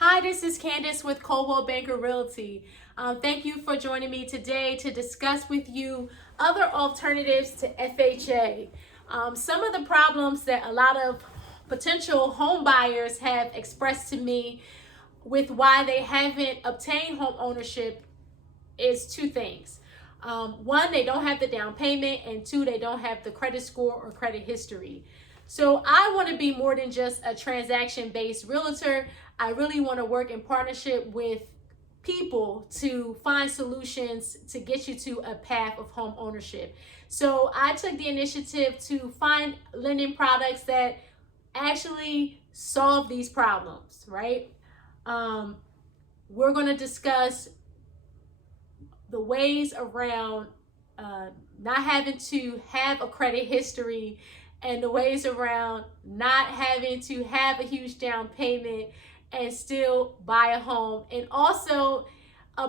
Hi, this is Candace with Coldwell Banker Realty. Thank you for joining me today to discuss with you other alternatives to FHA. Some of the problems that a lot of potential home buyers have expressed to me with why they haven't obtained home ownership is two things. One, they don't have the down payment, and two, they don't have the credit score or credit history. So I want to be more than just a transaction-based realtor. I really want to work in partnership with people to find solutions to get you to a path of home ownership. So I took the initiative to find lending products that actually solve these problems, right? We're going to discuss the ways around not having to have a credit history and the ways around not having to have a huge down payment and still buy a home, and also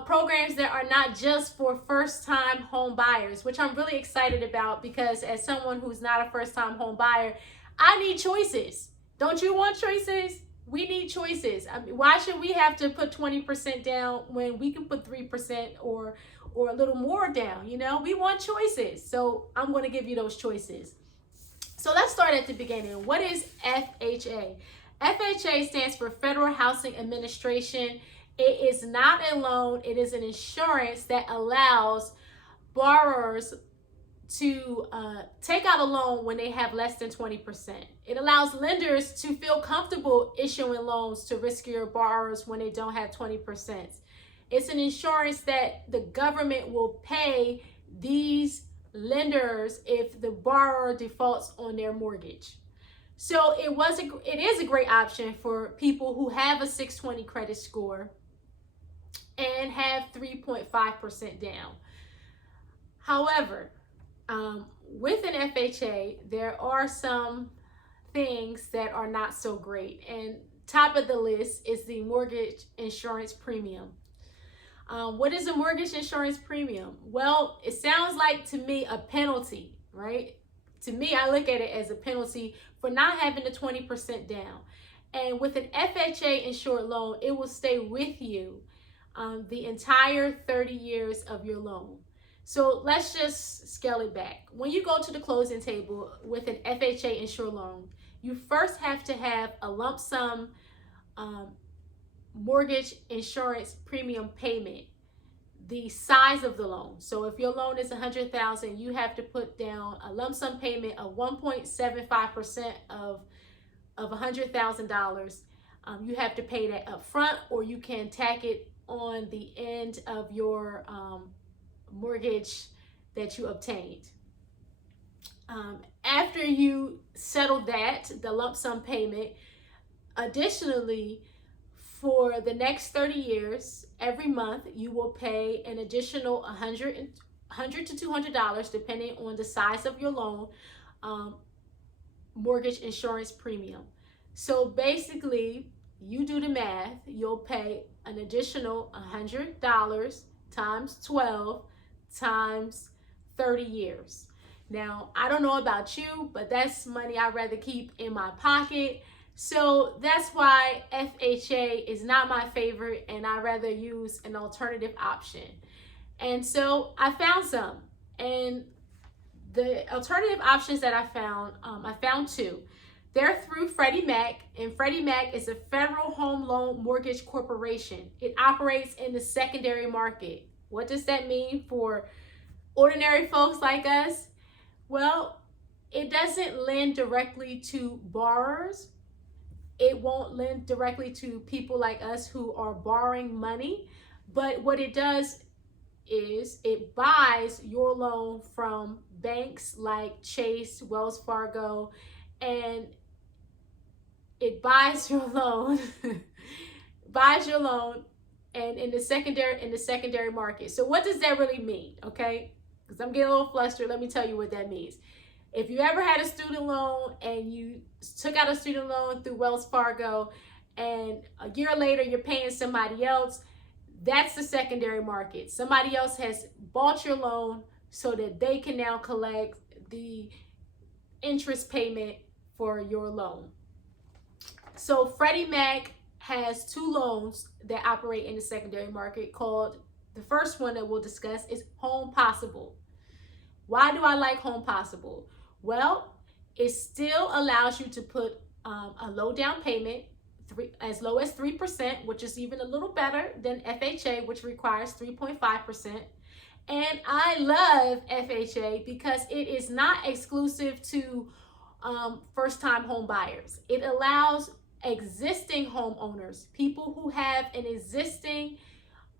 programs that are not just for first-time home buyers, which I'm really excited about because as someone who's not a first-time home buyer, I need choices. Don't you want choices? We need choices. I mean, why should we have to put 20% down when we can put 3% or a little more down? You know, we want choices. So I'm going to give you those choices. So let's start at the beginning. What is FHA? FHA stands for Federal Housing Administration. It is not a loan. It is an insurance that allows borrowers to take out a loan when they have less than 20%. It allows lenders to feel comfortable issuing loans to riskier borrowers when they don't have 20%. It's an insurance that the government will pay these lenders if the borrower defaults on their mortgage. So it is a great option for people who have a 620 credit score and have 3.5% down. However, with an FHA, there are some things that are not so great. And top of the list is the mortgage insurance premium. What is a mortgage insurance premium? Well, it sounds like to me a penalty, right? To me, I look at it as a penalty for not having the 20% down. And with an FHA insured loan, it will stay with you the entire 30 years of your loan. So let's just scale it back. When you go to the closing table with an FHA insured loan, you first have to have a lump sum mortgage insurance premium payment, the size of the loan. So if your loan is $100,000, you have to put down a lump sum payment of 1.75% of $100,000. You have to pay that up front, or you can tack it on the end of your mortgage that you obtained. After you settle that, the lump sum payment, additionally, for the next 30 years, every month you will pay an additional $100 to $200, depending on the size of your loan, mortgage insurance premium. So basically, you do the math, you'll pay an additional $100 times 12 times 30 years. Now, I don't know about you, but that's money I'd rather keep in my pocket. So that's why FHA is not my favorite, and I'd rather use an alternative option. And so I found some. And the alternative options that I found two. They're through Freddie Mac, and Freddie Mac is a Federal Home Loan Mortgage Corporation. It operates in the secondary market. What does that mean for ordinary folks like us? Well, it doesn't lend directly to borrowers. It won't lend directly to people like us who are borrowing money. But what it does is it buys your loan from banks like Chase, Wells Fargo, and it buys your loan, buys your loan, and in the secondary market. So what does that really mean? Okay, because I'm getting a little flustered. Let me tell you what that means. If you ever had a student loan and you took out a student loan through Wells Fargo, and a year later you're paying somebody else, that's the secondary market. Somebody else has bought your loan so that they can now collect the interest payment for your loan. So Freddie Mac has two loans that operate in the secondary market called, the first one that we'll discuss is Home Possible. Why do I like Home Possible? Well, it still allows you to put a low down payment, as low as 3%, which is even a little better than FHA, which requires 3.5%. And I love FHA because it is not exclusive to first-time home buyers. It allows existing homeowners, people who have an existing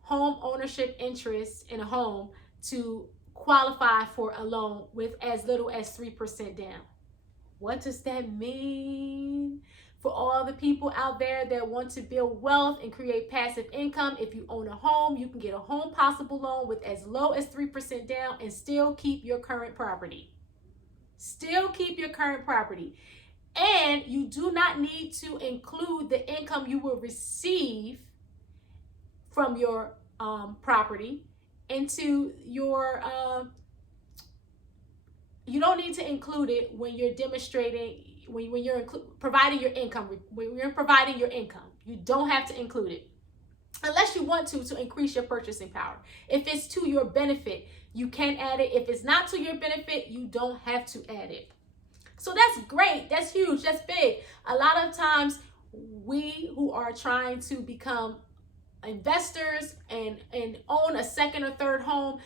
home ownership interest in a home, to qualify for a loan with as little as 3% down. What does that mean? For all the people out there that want to build wealth and create passive income, if you own a home, you can get a Home Possible loan with as low as 3% down and still keep your current property. Still keep your current property. And you do not need to include the income you will receive from your property into your, you don't need to include it when you're demonstrating, when you're providing your income, when you're providing your income. You don't have to include it unless you want to increase your purchasing power. If it's to your benefit, you can add it. If it's not to your benefit, you don't have to add it. So that's great. That's huge. That's big. A lot of times we who are trying to become investors and own a second or third home,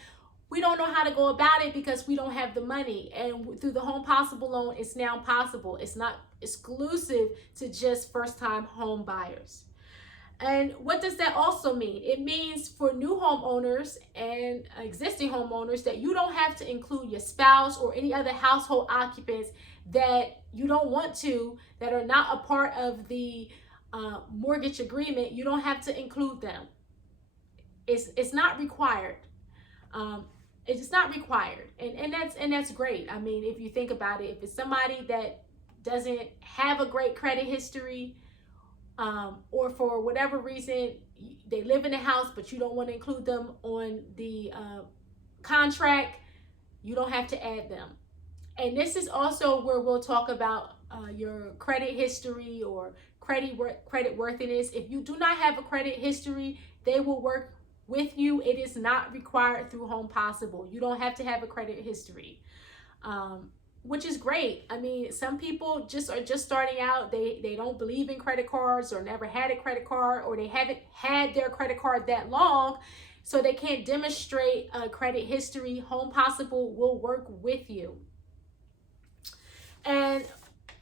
we don't know how to go about it because we don't have the money. And through the Home Possible loan, it's now possible. It's not exclusive to just first-time home buyers. And what does that also mean? It means for new homeowners and existing homeowners that you don't have to include your spouse or any other household occupants that you don't want to, that are not a part of the mortgage agreement. You don't have to include them. It's not required. It's not required, and that's great. I mean, if you think about it, if it's somebody that doesn't have a great credit history, or for whatever reason they live in the house but you don't want to include them on the contract, you don't have to add them. And this is also where we'll talk about your credit history or credit worthiness. If you do not have a credit history, they will work with you. It is not required through Home Possible. You don't have to have a credit history, which is great. I mean, some people are just starting out. They don't believe in credit cards or never had a credit card, or they haven't had their credit card that long, so they can't demonstrate a credit history. Home Possible will work with you. And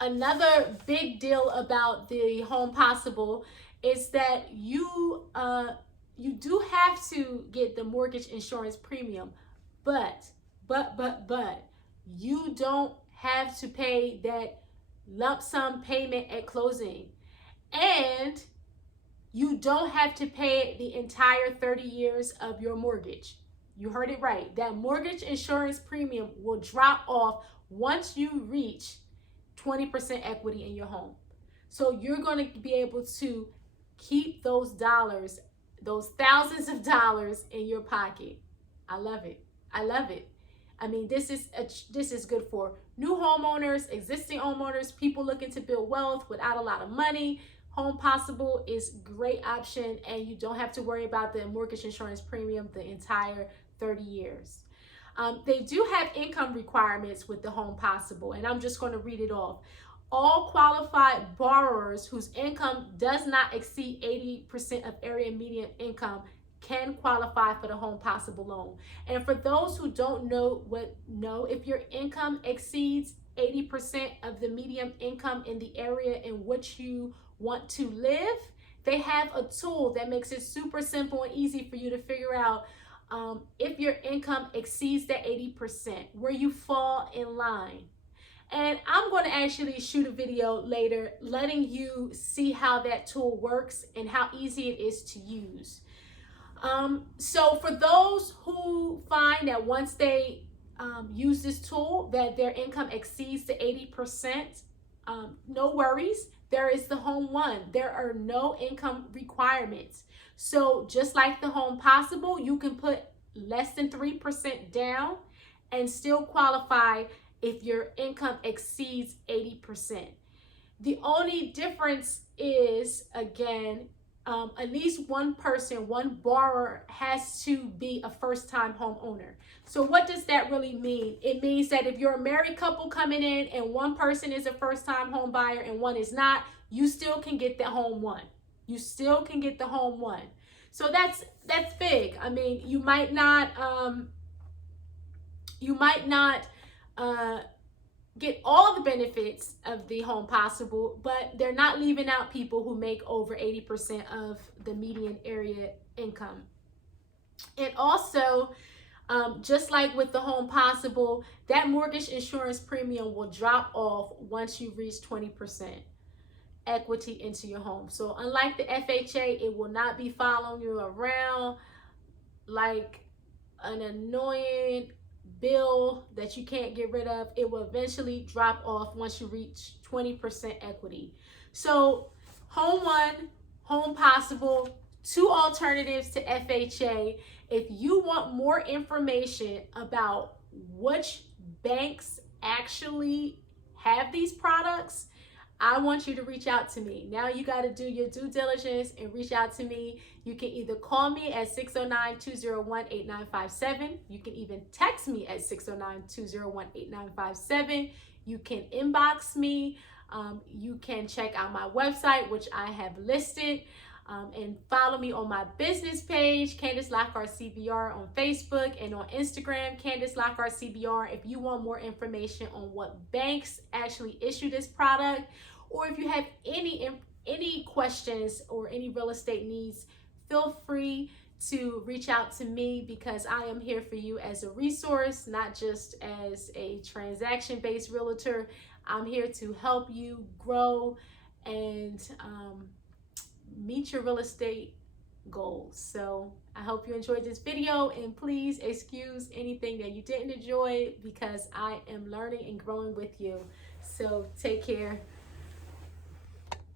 another big deal about the Home Possible is that you do have to get the mortgage insurance premium, but you don't have to pay that lump sum payment at closing, and you don't have to pay the entire 30 years of your mortgage. You heard it right. That mortgage insurance premium will drop off once you reach 20% equity in your home. So you're going to be able to keep those dollars, those thousands of dollars in your pocket. I love it. I love it. I mean, this is good for new homeowners, existing homeowners, people looking to build wealth without a lot of money. Home Possible is a great option, and you don't have to worry about the mortgage insurance premium the entire 30 years. They do have income requirements with the Home Possible, and I'm just going to read it off. All qualified borrowers whose income does not exceed 80% of area median income can qualify for the Home Possible loan. And for those who don't know, if your income exceeds 80% of the median income in the area in which you want to live, they have a tool that makes it super simple and easy for you to figure out if your income exceeds that 80%, where you fall in line. And I'm going to actually shoot a video later letting you see how that tool works and how easy it is to use. So for those who find that once they use this tool that their income exceeds the 80%, no worries. There is the Home One. There are no income requirements. So just like the Home Possible, you can put less than 3% down and still qualify if your income exceeds 80%. The only difference is, again, at least one person, one borrower has to be a first-time homeowner. So what does that really mean? It means that if you're a married couple coming in and one person is a first-time home buyer and one is not, you still can get the home one. You still can get the home one. So that's big. I mean, you might not get all the benefits of the Home Possible, but they're not leaving out people who make over 80% of the median area income. And also, just like with the Home Possible, that mortgage insurance premium will drop off once you reach 20% equity into your home. So unlike the FHA, it will not be following you around like an annoying bill that you can't get rid of. It will eventually drop off once you reach 20% equity. So Home One, Home Possible, two alternatives to FHA. If you want more information about which banks actually have these products, I want you to reach out to me. Now you got to do your due diligence and reach out to me. You can either call me at 609-201-8957. You can even text me at 609-201-8957. You can inbox me. You can check out my website, which I have listed. And follow me on my business page, Candace Lockhart CBR, on Facebook, and on Instagram, Candace Lockhart CBR, if you want more information on what banks actually issue this product, or if you have any questions or any real estate needs, feel free to reach out to me, because I am here for you as a resource, not just as a transaction-based realtor. I'm here to help you grow and meet your real estate goals. So I hope you enjoyed this video, and please excuse anything that you didn't enjoy, because I am learning and growing with you. So take care.